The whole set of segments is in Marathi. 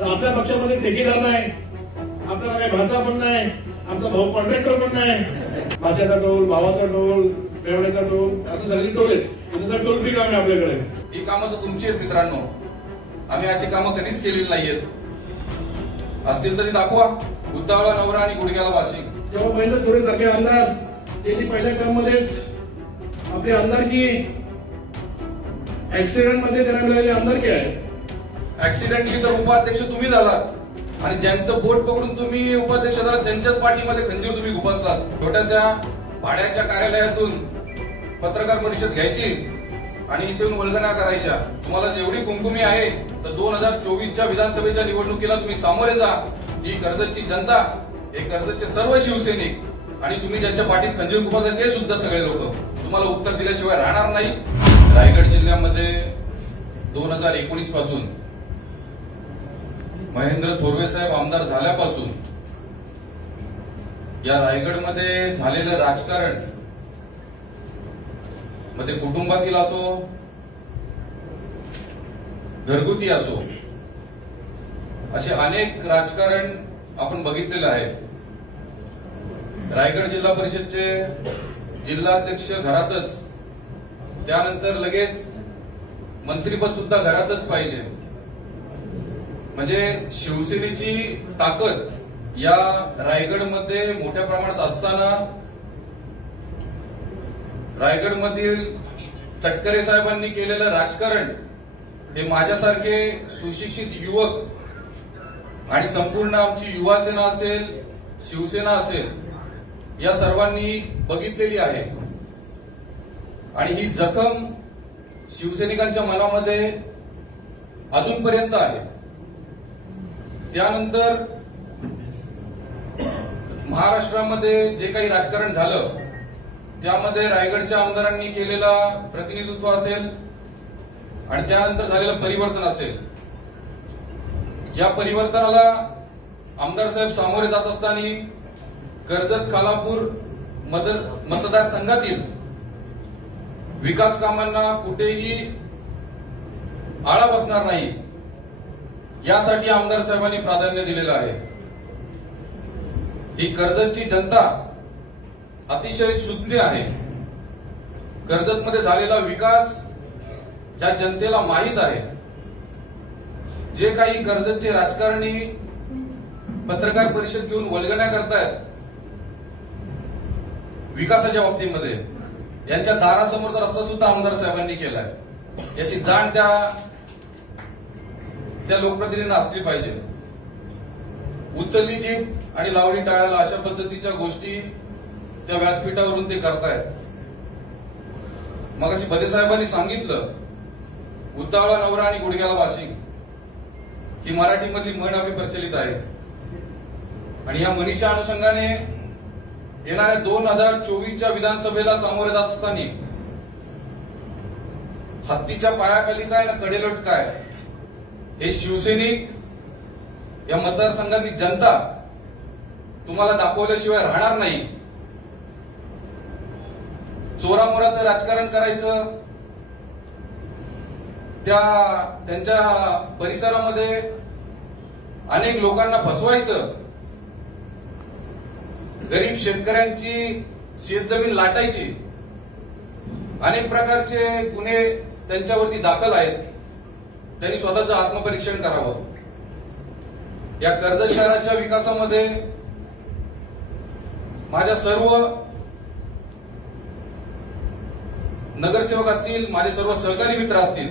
तर आपल्या पक्षामध्ये ठेकेदार नाही, आपल्याला काही भाषा पण नाही, आमचा भाऊ कॉन्ट्रॅक्टर पण नाही. भाच्याचा टोल, भावाचा टोल, पेवड्याचा टोल, असं सगळी टोल आहेत. त्याचा टोल फ्री काम आहे आपल्याकडे. ही कामं तर तुमची आहेत मित्रांनो. आम्ही अशी कामं कधीच केलेली नाहीयेत. असतील तरी दाखवा. उतावळा नवरा आणि गुडघ्याला वाशिंग. जेव्हा पहिलं थोडे सगळे आमदार त्यांनी पहिल्या टर्म मध्येच आपली आमदारकी ऍक्सिडेंट मध्ये त्यांना मिळालेली आमदारकी आहे. ऍक्सिडेंटची तर उपाध्यक्ष तुम्ही झालात आणि ज्यांचं बोट पकडून तुम्ही उपाध्यक्ष झालात त्यांच्याच पाठीमध्ये खंजीर तुम्ही खुपसलात. छोट्याशा भाड्याच्या कार्यालयातून पत्रकार परिषद घ्यायची आणि इथून वल्गना करायच्या. तुम्हाला जेवढी कुमकुमी आहे तर 2024च्या विधानसभेच्या निवडणुकीला तुम्ही सामोरे जा. ही कर्जतची जनता, हे कर्जतचे सर्व शिवसैनिक आणि तुम्ही ज्यांच्या पाठीत खंजीर खुपसले ते सुद्धा सगळे लोक तुम्हाला उत्तर दिल्याशिवाय राहणार नाही. रायगड जिल्ह्यामध्ये 2019 पासून महेंद्र थोरवे साहेब आमदार झाल्यापासून या रायगडमध्ये झालेलं राजकारण मध्ये कुटुंबातील असो, घरगुती असो, असे अनेक राजकारण आपण बघितलेलं आहे. रायगड जिल्हा परिषदचे जिल्हाध्यक्ष घरातच, त्यानंतर लगेच मंत्रीपद सुद्धा घरातच पाहिजे. म्हणजे शिवसेनेची ताकद या रायगडमध्ये मोठ्या प्रमाणात असताना रायगडमधील तटकरे साहेबांनी केलेलं राजकारण हे माझ्यासारखे सुशिक्षित युवक आणि संपूर्ण आमची युवासेना असेल, शिवसेना असेल, या सर्वांनी बघितलेली आहे. आणि ही जखम शिवसैनिकांच्या मनामध्ये अजूनपर्यंत आहे. त्यानंतर महाराष्ट्रामध्ये जे काही राजकारण झालं त्यामध्ये रायगडच्या आमदारांनी केलेला प्रतिनिधित्व असेल आणि त्यानंतर झालेलं परिवर्तन असेल. या परिवर्तनाला आमदार साहेब सामोरे जात असताना कर्जत खालापूर मतदारसंघातील विकास कामांना कुठेही आळा बसणार नाही यासाठी आमदार साहेबांनी प्राधान्य दिलेलं आहे. ही कर्जतची जनता अतिशय शुद्ध आहे. कर्जतमध्ये झालेला विकास या जनतेला माहीत आहे. जे काही कर्जतचे राजकारणी पत्रकार परिषद घेऊन वल्गना करतायत विकासाच्या बाबतीमध्ये, यांच्या दारासमोरचा रस्ता सुद्धा आमदार साहेबांनी केलाय. याची जाण त्या लोकप्रतिनिधींना असली पाहिजे. उचलली जीभ आणि लावली टाळाला अशा पद्धतीच्या गोष्टी त्या व्यासपीठावरून ते करतायत. मगाशी बदे साहेबांनी सांगितलं उतावळा नवरा आणि गुडघ्याला वाशिंग ही मराठीमधली म्हण आपली प्रचलित आहे. आणि या म्हणीच्या अनुषंगाने येणाऱ्या 2024च्या विधानसभेला सामोरे जात असताना हत्तीच्या पायाखाली काय ना कडेलोट काय, हे शिवसैनिक, या मतदारसंघातली जनता तुम्हाला दाखवल्याशिवाय राहणार नाही. चोरामोराचं राजकारण करायचं, त्यांच्या परिसरामध्ये अनेक लोकांना फसवायचं, गरीब शेतकऱ्यांची शेतजमीन लाटायची, अनेक प्रकारचे गुन्हे त्यांच्यावरती दाखल आहेत. त्यांनी स्वतःचं आत्मपरीक्षण करावं. या कर्जत शहराच्या विकासामध्ये माझ्या सर्व नगरसेवक असतील, माझे सर्व सहकारी मित्र असतील,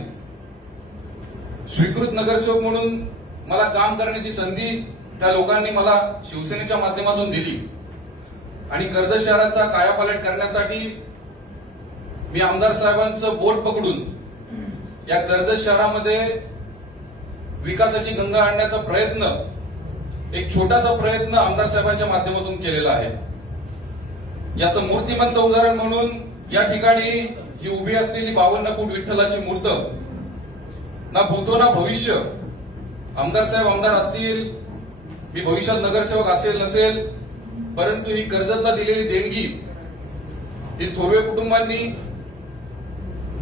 स्वीकृत नगरसेवक म्हणून मला काम करण्याची संधी त्या लोकांनी मला शिवसेनेच्या माध्यमातून दिली. आणि कर्जत शहराचा कायापालट करण्यासाठी मी आमदार साहेबांचं बोट पकडून या कर्जत शहरामध्ये विकासाची गंगा आणण्याचा प्रयत्न, एक छोटासा प्रयत्न आमदार साहेबांच्या माध्यमातून केलेला आहे. याचं मूर्तिमंत उदाहरण म्हणून या ठिकाणी ही उभी असलेली 52 फूट विठ्ठलाची मूर्त, ना भूतो ना भविष्य, आमदार साहेब आमदार असतील, मी भविष्यात नगरसेवक असेल नसेल, परंतु ही कर्जतला दिलेली देणगी ही थोरवे कुटुंबांनी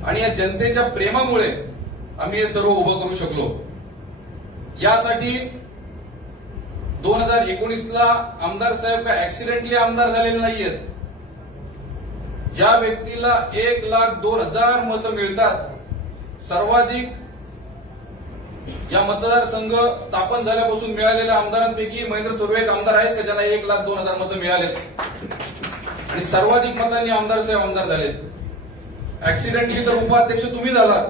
आणि या जनतेच्या प्रेमामुळे आम्ही हे सर्व उभं करू शकलो. यासाठी 2019ला आमदार साहेब काय ऍक्सिडेंटली आमदार झालेले नाहीयेत. ज्या व्यक्तीला 1,02,000 मतं मिळतात, सर्वाधिक या मतदारसंघ स्थापन झाल्यापासून मिळालेल्या आमदारांपैकी महेंद्र थोरवे एक आमदार आहेत का ज्यांना 1,02,000 मतं मिळालेत आणि सर्वाधिक मतांनी आमदार साहेब आमदार झालेत. ऍक्सिडेंटली तर उपाध्यक्ष तुम्ही झालात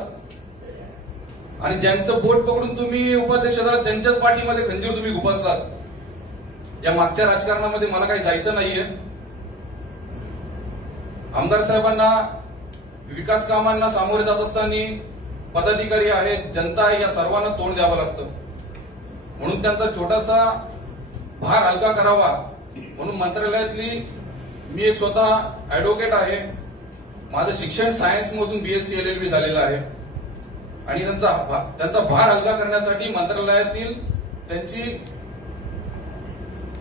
आणि ज्यांचं बोट पकडून तुम्ही उपाध्यक्ष झालात त्यांच्याच पाठीमध्ये खंजीर तुम्ही खुपसलात. या मागच्या राजकारणामध्ये मला काही जायचं नाहीये. आमदार साहेबांना विकास कामांना सामोरे जात असताना पदाधिकारी आहेत, जनता आहे, या सर्वांना तोंड द्यावं लागतं. म्हणून त्यांचा छोटासा भार हलका करावा म्हणून मंत्रालयातली मी एक स्वतः ऍडव्होकेट आहे. माझं शिक्षण सायन्स मधून BSc LLB झालेलं आहे आणि त्यांचा भार हलका करण्यासाठी मंत्रालयातील त्यांची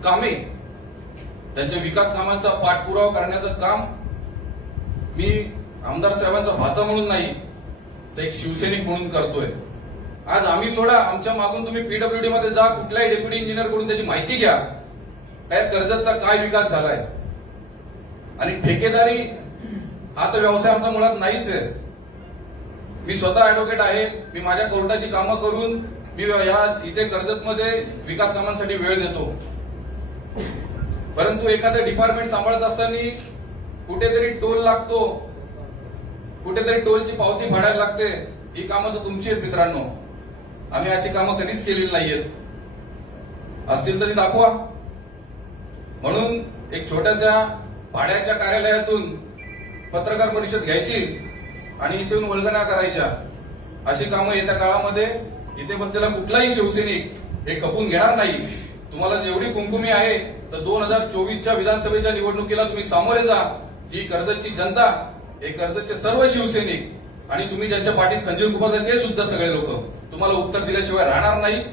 कामे, त्यांच्या विकास कामांचा पाठपुरावा करण्याचं काम मी आमदार साहेबांचा भाचा म्हणून नाही तर एक शिवसैनिक म्हणून करतोय. आज आम्ही सोडा, आमच्या मागून तुम्ही PWD मध्ये जा, कुठल्याही डेप्युटी इंजिनियर कडून त्याची माहिती घ्या काय कर्जतचा काय विकास झालाय. आणि ठेकेदारी हा तर व्यवसाय आमचा मुळात नाहीच आहे. मी स्वतः ऍडव्होकेट आहे. मी माझ्या कोर्टाची कामं करून मी इथे कर्जतमध्ये विकास कामांसाठी वेळ देतो. परंतु एखादं डिपार्टमेंट सांभाळत असताना कुठेतरी टोल लागतो, कुठेतरी टोलची पावती फाडायला लागते. ही कामं तर तुमची आहेत मित्रांनो. आम्ही अशी कामं कधीच केलेली नाहीयेत. असतील तरी दाखवा. म्हणून एक छोट्याशा भाड्याच्या कार्यालयातून पत्रकार परिषद घ्यायची आणि इथून वल्गना करायच्या, अशी कामं येत्या काळामध्ये इथे बसलेला कुठलाही शिवसैनिक हे खपून घेणार नाही. तुम्हाला जेवढी कुमकुमी आहे तर 2024च्या विधानसभेच्या निवडणुकीला तुम्ही सामोरे जा. ही कर्जतची जनता, हे कर्जतचे सर्व शिवसैनिक आणि तुम्ही ज्यांच्या पाठीत खंजीर खुपसले ते सुद्धा सगळे लोक तुम्हाला उत्तर दिल्याशिवाय राहणार नाही.